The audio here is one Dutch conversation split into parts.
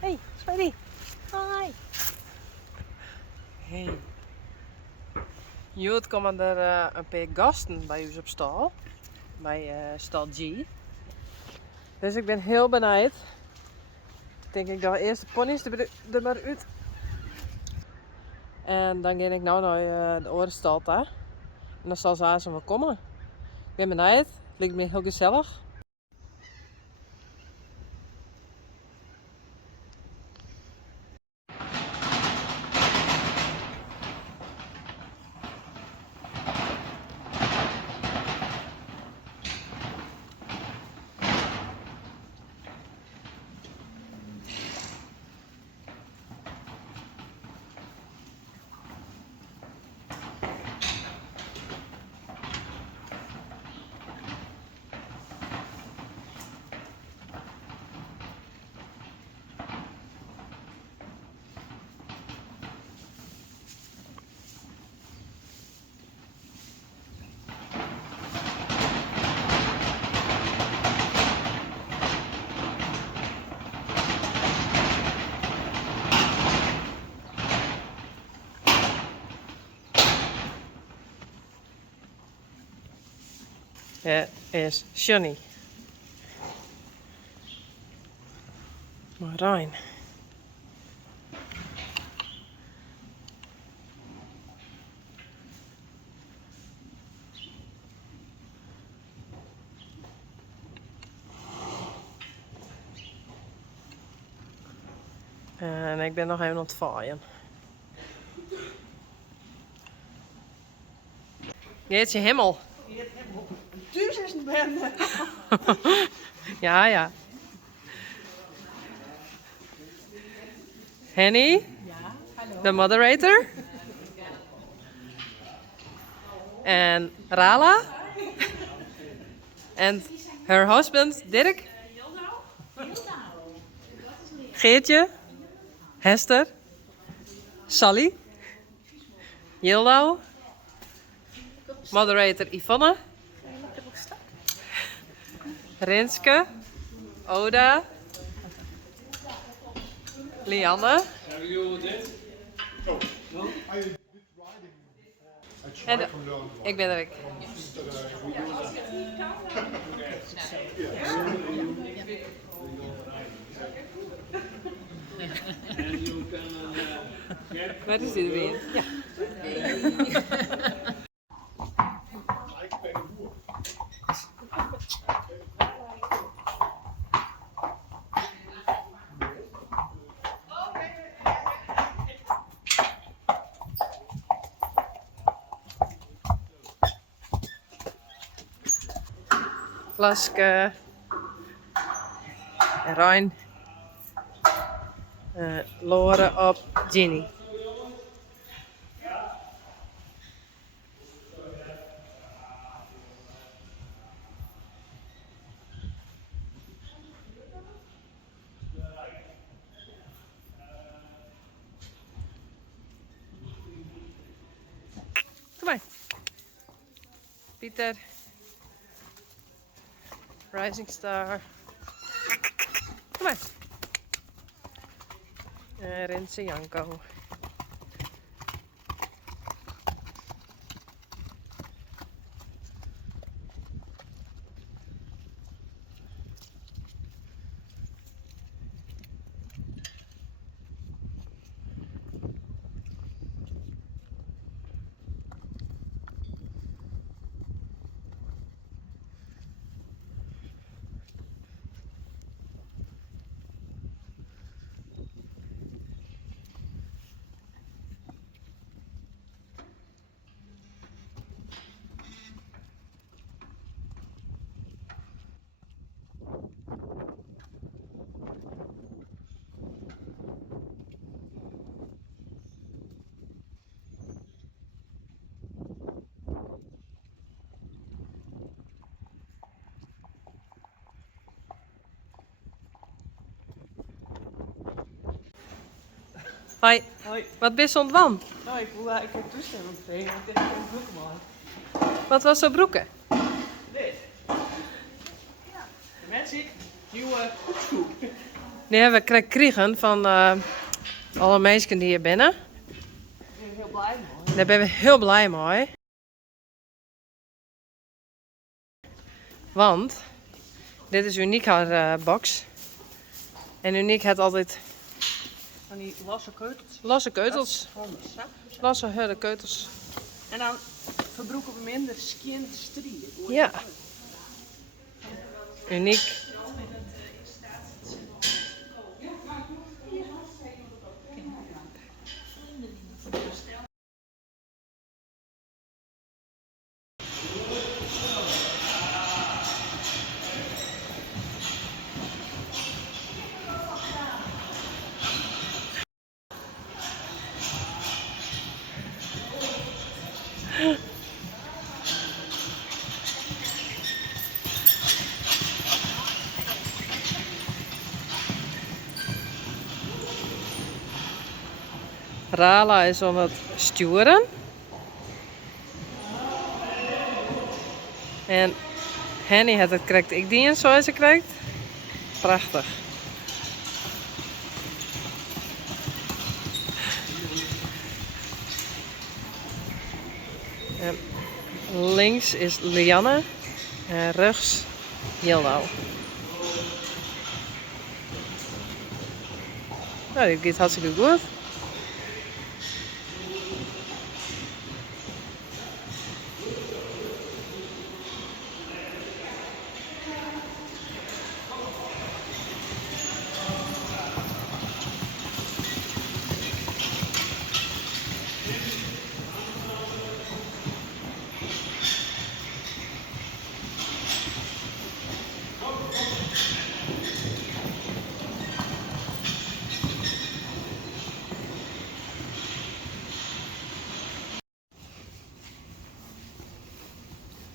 Hey, Spidey. Hi. Hey. Jood komen er een paar gasten bij ons op stal. Bij stal G. Dus ik ben heel benieuwd. Denk ik dat we eerst de ponies er maar uit. En dan ga ik nou naar de oorenstal daar. En dan zal ze aan wel komen. Ik ben benieuwd. Het lijkt me heel gezellig. Het is Johnny. Marijn. En ik ben nog even aan het vaaien. Geertje Himmel. Dus is een bende. Ja, ja. Henny, Ja, hallo. de moderator. En Rala. En her husband Dirk. Geertje. Hester. Sally. Yildau. Moderator Yvonne. Rinske. Oda. Lianne. En ik ben Rick. Waar is iedereen? Ja. Laske. En Rijn. Lore op Ginny. Kom maar. Pieter. Rising Star. Kom maar. Renze Janko. Hoi. Hoi. Wat ben je ontwan? Nou, ik heb toestemming gekregen, want ik heb een broek maken. Wat was zo broeken? Dit. Ja. De Magic nieuwe koepschoen. Die hebben we gekregen van alle mensen die hier binnen. Ik ben heel blij mee. Daar ben we heel blij mee. Want dit is uniek haar box. En uniek had altijd Van die losse keutels. losse keutels. Gewoon de zak. Losse harde keutels. En dan verbroeken we minder skin strie. Ja. Uniek. Rala is om het sturen. En Henny had het krijgt ik die eens zoals ze krijgt. Prachtig. En links is Lianne en rechts Jildo. Nou, dit gaat hartstikke goed.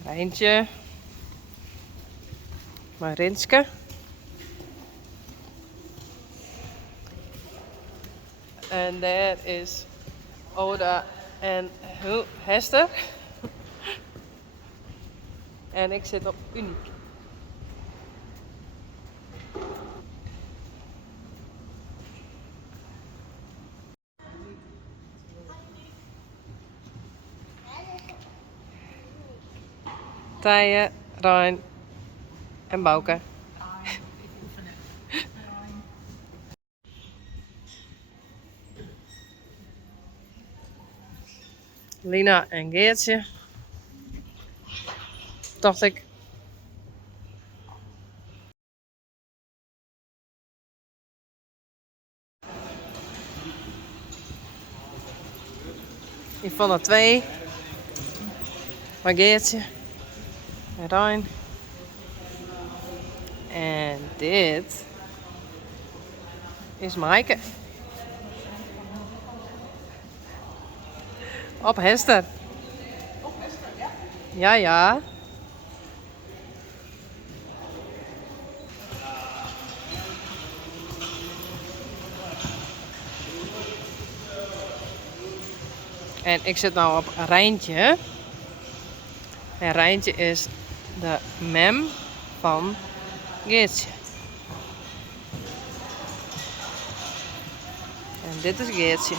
Rijntje. Marinske. En daar is Oda en Hester. En ik zit op Uniek. Tije, Rijn en Bouke. Lina en Geertje. Dacht ik. Ik vond er 2. Maar Geertje. En Rijn. En dit is Maaike. Op Hester. Op Hester, ja. Ja, ja. En ik zit nou op Rijntje. En Rijntje is de mem van Geertje. En dit is Geertje.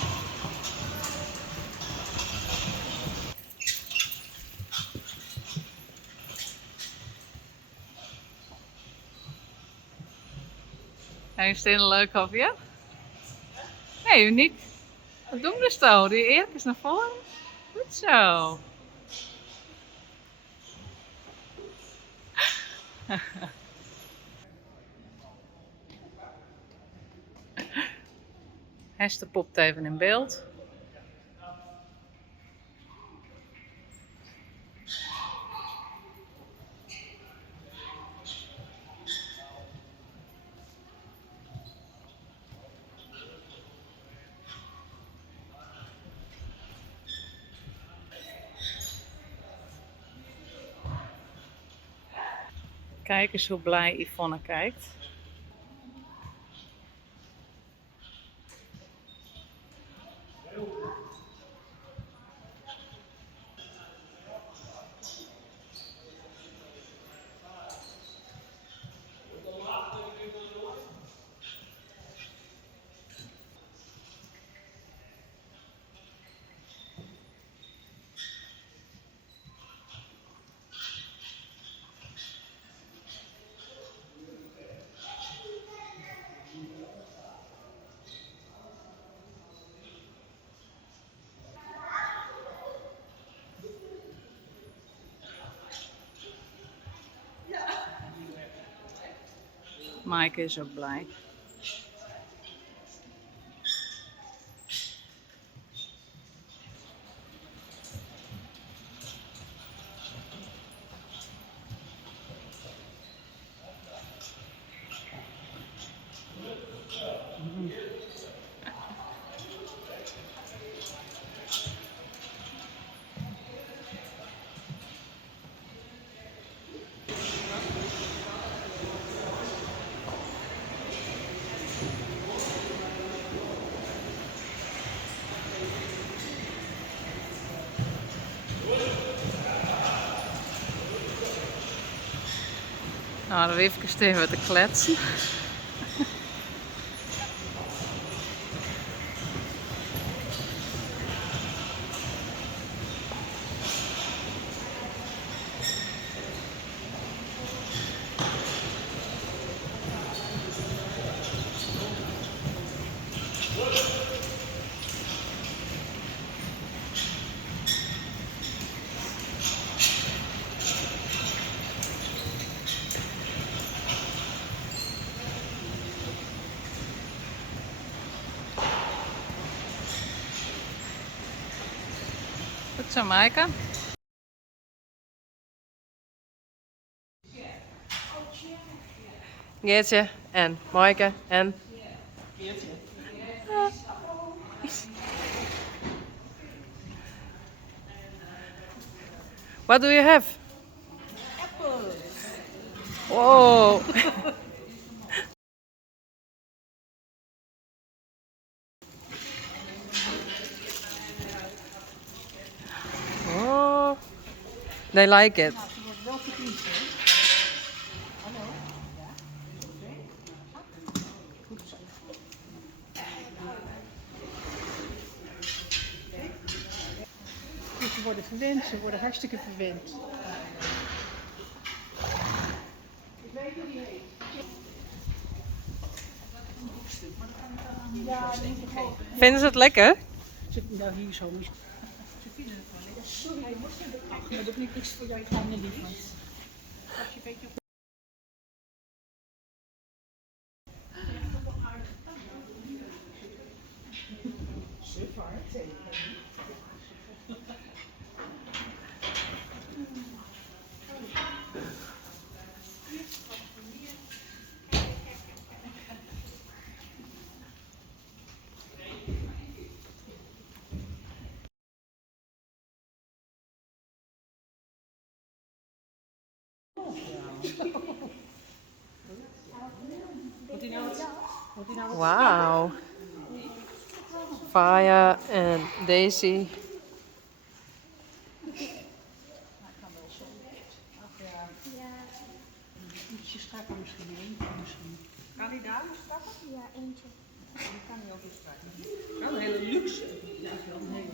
Hij is een leuk of ja? Nee, uniek. Wat doen we zo? Die Erik is naar voren. Goed zo. Hester popt even in beeld. Kijk eens hoe blij Yvonne kijkt. Maaike is ook blij. Nou, dan even staan we te kletsen. Goed zo, Maaike. Geertje en Maaike en... What do you have? Apples. Whoa. Oh, they like it. Nou, ze wordt wel verknipt, hè? Hallo? Ja? Oké. Goed zo. Dus ze worden verwend, ze worden hartstikke verwend. Ik weet hoe die heet. Ja, die moet ik gewoon. Vinden ze het lekker? Nou, hier zo. Ze vinden het wel lekker. Sorry, ach, maar dat is niks voor jou kleine liefheid. Als je weet je... Wow. Faya en Daisy. Ietsje strakker misschien, eentje misschien. Kan die daar strakker? Ja, eentje. Die kan niet ook iets strakker. Wel een hele luxe. Ja, wel een hele.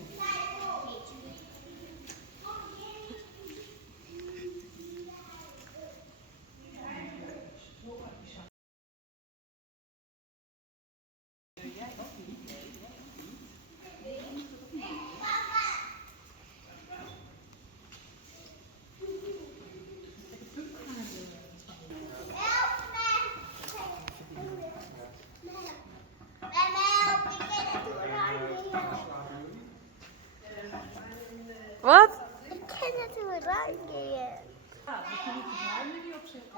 Wat? Ik ken het oranje. Ja, we kunnen het ruim nu opzetten.